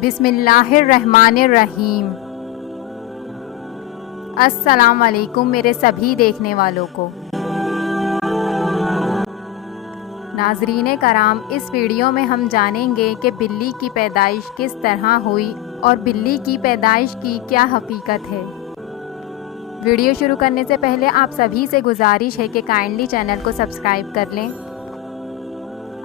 بسم اللہ الرحمن الرحیم۔ السلام علیکم میرے سبھی دیکھنے والوں کو۔ ناظرین کرام، اس ویڈیو میں ہم جانیں گے کہ بلی کی پیدائش کس طرح ہوئی اور بلی کی پیدائش کی کیا حقیقت ہے۔ ویڈیو شروع کرنے سے پہلے آپ سبھی سے گزارش ہے کہ کائنڈلی چینل کو سبسکرائب کر لیں۔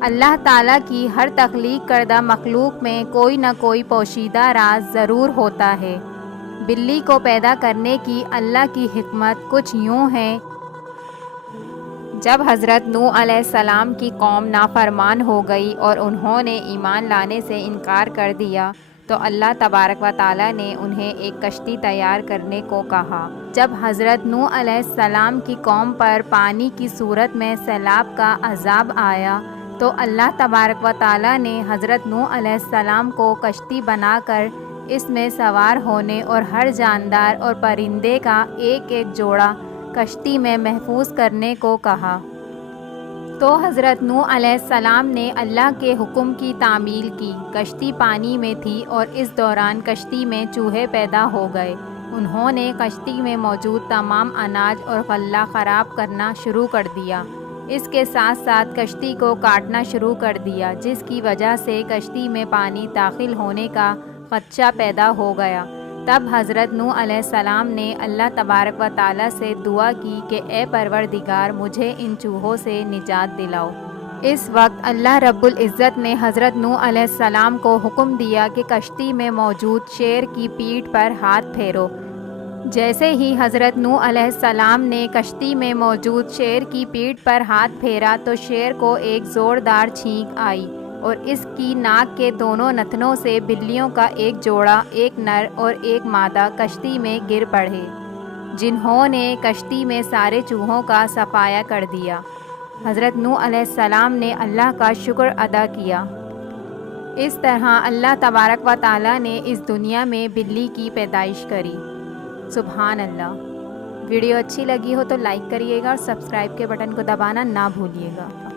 اللہ تعالیٰ کی ہر تخلیق کردہ مخلوق میں کوئی نہ کوئی پوشیدہ راز ضرور ہوتا ہے۔ بلی کو پیدا کرنے کی اللہ کی حکمت کچھ یوں ہے۔ جب حضرت نوح علیہ السلام کی قوم نافرمان ہو گئی اور انہوں نے ایمان لانے سے انکار کر دیا تو اللہ تبارک و تعالیٰ نے انہیں ایک کشتی تیار کرنے کو کہا۔ جب حضرت نوح علیہ السلام کی قوم پر پانی کی صورت میں سیلاب کا عذاب آیا تو اللہ تبارک و تعالیٰ نے حضرت نوح علیہ السلام کو کشتی بنا کر اس میں سوار ہونے اور ہر جاندار اور پرندے کا ایک ایک جوڑا کشتی میں محفوظ کرنے کو کہا۔ تو حضرت نوح علیہ السلام نے اللہ کے حکم کی تعمیل کی۔ کشتی پانی میں تھی اور اس دوران کشتی میں چوہے پیدا ہو گئے۔ انہوں نے کشتی میں موجود تمام اناج اور غلہ خراب کرنا شروع کر دیا۔ اس کے ساتھ ساتھ کشتی کو کاٹنا شروع کر دیا، جس کی وجہ سے کشتی میں پانی داخل ہونے کا خدشہ پیدا ہو گیا۔ تب حضرت نوح علیہ السلام نے اللہ تبارک و تعالیٰ سے دعا کی کہ اے پروردگار، مجھے ان چوہوں سے نجات دلاؤ۔ اس وقت اللہ رب العزت نے حضرت نوح علیہ السلام کو حکم دیا کہ کشتی میں موجود شیر کی پیٹھ پر ہاتھ پھیرو۔ جیسے ہی حضرت نوح علیہ السلام نے کشتی میں موجود شیر کی پیٹھ پر ہاتھ پھیرا تو شیر کو ایک زوردار چھینک آئی اور اس کی ناک کے دونوں نتنوں سے بلیوں کا ایک جوڑا، ایک نر اور ایک مادہ کشتی میں گر پڑے، جنہوں نے کشتی میں سارے چوہوں کا صفایا کر دیا۔ حضرت نوح علیہ السلام نے اللہ کا شکر ادا کیا۔ اس طرح اللہ تبارک و تعالیٰ نے اس دنیا میں بلی کی پیدائش کری۔ سبحان اللہ۔ ویڈیو اچھی لگی ہو تو لائک کریے گا اور سبسکرائب کے بٹن کو دبانا نہ بھولیے گا۔